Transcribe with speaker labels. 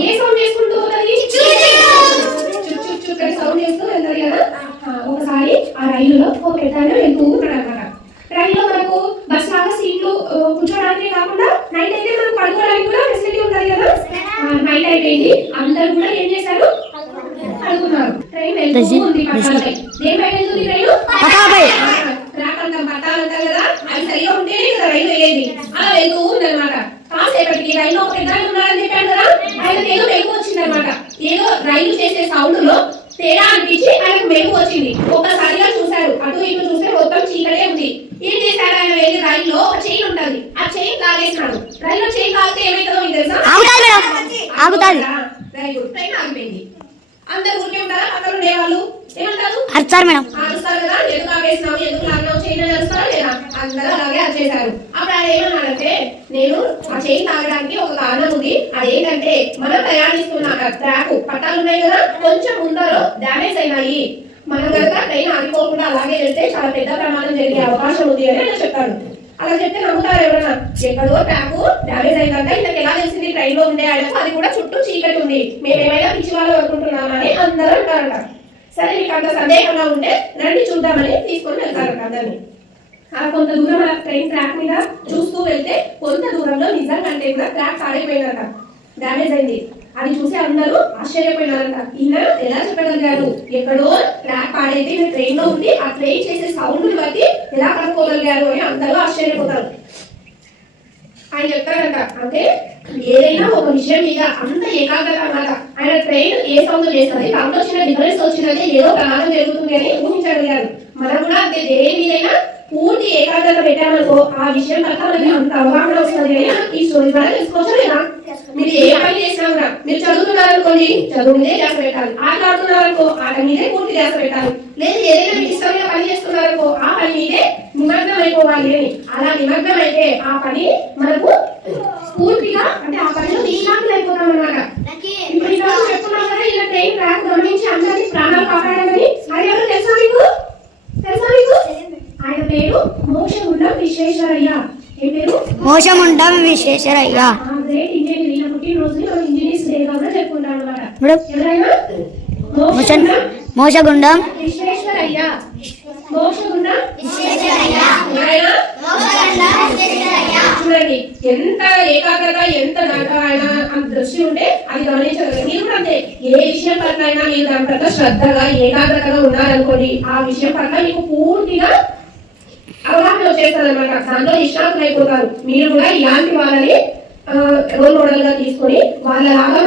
Speaker 1: ఏ sound చేసుకుంటూ పోతుంది sound చేస్తూ వెళ్తారు కదా ఒకసారి ఆ రైలులో ఒక పెట్టాను వెళ్తూ అనమాట రైల్లో మనకు బస్ లాగా సీట్లు కూర్చోడానికి కాకుండా నైట్ అయితే మనకు పడుకోవడానికి కూడా ఫెసిలిటీ ఉంటుంది కదా నైట్ అయిపోయింది అందరూ కూడా ఏం చేశారు పడుకున్నారు ట్రైన్ వెళ్తూ ఉంది పట్టాలపై దేనిపై వెళ్తుంది ట్రైన్
Speaker 2: పట్టాలపై.
Speaker 1: ట్రాక్ అంటాం కదా అవి సరిగా ఉంటేనే కదా రైలు వెళ్ళేది అలా వెళ్తూ ఉందన్నమాట కాసేపటికి రైలు ఒక పెద్ద ఉన్నాడని చెప్పాను కదా? ఆయనకి ఏదో మెలకు వచ్చిందన్నమాట. ఏదో రైలు చేసే సౌండ్లో తేడా అనిపించి ఆయనకు మెలకు వచ్చింది. ఒక్కసారిగా చూశాడు అటు ఇటు చూస్తే మొత్తం చీకటే ఉంది. ఏం చేశాడు ఆయన వెళ్ళి రైల్లో ఒక చైన్ ఉంటుంది. ఆ చైన్ లాగేసినాడు. రైల్లో చైన్ లాగితే ఏమైతుందో మీకు తెలుసా?
Speaker 2: ఆగుతాది
Speaker 1: ట్రైన్ ఆగిపోయింది. అందరు ఊరికే ఉంటారా? పక్కన ఉండేవాళ్ళు ఏమంటారు?
Speaker 2: అరుస్తారు మేడం.
Speaker 1: అరుస్తారు కదా? ఎందుకు ఆగేసినావు ఎందుకు లాగినావు? చైన్ అరుస్తారా లేదా? అందరూ అలాగే అరిచేశారు. అప్పుడు ఆయన ఏమన్నాడంటే నేను ఆ చైన్ తాగడానికి ఒక కారణం ఉంది. అదేంటంటే మనం ప్రయాణిస్తున్న ట్రాక్ పట్టాలు ఉన్నాయి కదా కొంచెం ముందరో డ్యామేజ్ అయినాయి. మనం కనుక ట్రైన్ ఆగిపోకుండా అలాగే వెళ్తే చాలా పెద్ద ప్రమాదం జరిగే అవకాశం ఉంది అని ఆయన చెప్పాడు. అలా చెప్తే నమ్ముతారు ఎవరైనా ఎక్కడో ట్రాక్ డ్యామేజ్ అయిందంట ఇంతకు ఎలా తెలిసింది? ట్రైన్లో ఉండే ఆయనకు అది కూడా చుట్టూ చీకటి ఉంది. మేము ఏమైనా పిచ్చి వాళ్ళు అనుకుంటున్నామా అని అందరూ అంటారట. సరే మీకు అంత సందేహంగా ఉంటే రండి చూద్దామని తీసుకొని వెళ్తారట అందరినీ. ఆ కొంత దూరం అలా ట్రైన్ ట్రాక్ మీద చూస్తూ వెళ్తే కొంత దూరంలో నిజంగానే కూడా ట్రాక్ పాడైపోయిందట. డ్యామేజ్ అయింది. అది చూసి అందరూ ఆశ్చర్యపోయినారంట. ఈయన ఎలా చెప్పగలిగారు ఎక్కడో ట్రాక్ పాడైతే ఈయన ట్రైన్లో ఉంది ఆ ట్రైన్ చేసే సౌండ్ బట్టి ఎలా కనుక్కోగలిగారు అని అందరూ ఆశ్చర్యపోతారు. ఆయన చెప్తారంట. అంటే ఏదైనా ఒక విషయం మీద అంత ఏకాగ్రత అన్నమాట. ఆయన ట్రైన్ ఏ సౌండ్ చేస్తుంది దాంట్లో చిన్న డిఫరెన్స్ వచ్చిందంటే ఏదో ప్రమాదం జరుగుతుంది అని ఊహించగలిగారు. మనం కూడా అంతే మీదైనా పూర్తి ఏకాగ్రత పెట్టామనుకో ఆ విషయం పట్ల మనకి అంత అవగాహన వస్తుంది అని ఈ స్టోరీ ద్వారా తెలుసుకోవచ్చు లేదా? మీరు ఏ పని చేసినా కూడా మీరు చదువుతున్నారు అనుకోండి చదువు మీదే ధ్యాస పెట్టాలి. ఆటలాడుతున్నారనుకో ఆట మీదే పూర్తి ధ్యాస పెట్టాలి. లేదు ఏదైనా మీకు ఇష్టమైన పని చేస్తున్నారనుకో ఆ పని మీదే నిమగ్నం అయిపోవాలి అని. అలా నిమగ్నం అయితే ఆ పని మనకు పూర్తిగా అంటే ఆ పనిలో నిష్ణాతులు అయిపోతాం అన్నమాట ఇప్పుడు ఇక్కడ చెప్తున్నాం కదా ఇలా ట్రైన్ ట్రాక్ గమనించి అందరినీ ప్రాణాలు కాపాడాలని అది ఎవరు తెలుసా మీకు తెలుసా మీకు ఆయన పేరు మోక్షగుండం విశ్వేశ్వరయ్య ఏ పేరు?
Speaker 2: మోసం ఉంటాం విశ్వేశ్వరయ్య
Speaker 1: ఆ గ్రేట్ ఇంజనీర్ ఈయన పుట్టినరోజుని మనం ఇంజనీర్స్ డే గా కూడా చెప్పుకుంటాం అన్నమాట.
Speaker 2: మేడం
Speaker 1: ఎవరైనా
Speaker 2: మోసం
Speaker 1: మోక్షగుండం
Speaker 2: మోసగుండం
Speaker 1: విశ్వేశ్వరయ్య మోక్షగుండం ఎవరైనా చూడండి ఎంత ఏకాగ్రత ఎంత నడక ఆయన అంత దృష్టి ఉంటే అది గమనించగలరు. మీరు కూడా అంతే. ఏ విషయం పట్ల అయినా మీరు దాని పట్ల శ్రద్ధగా ఏకాగ్రతగా ఉన్నారనుకోండి ఆ విషయం పట్ల మీకు పూర్తిగా అవగాహన వచ్చేస్తుంది అనమాట దాంట్లో నిష్ణాతులు అయిపోతారు మీరు కూడా ఇలాంటి వాళ్ళని రోల్ మోడల్గా తీసుకొని వాళ్ళలాగా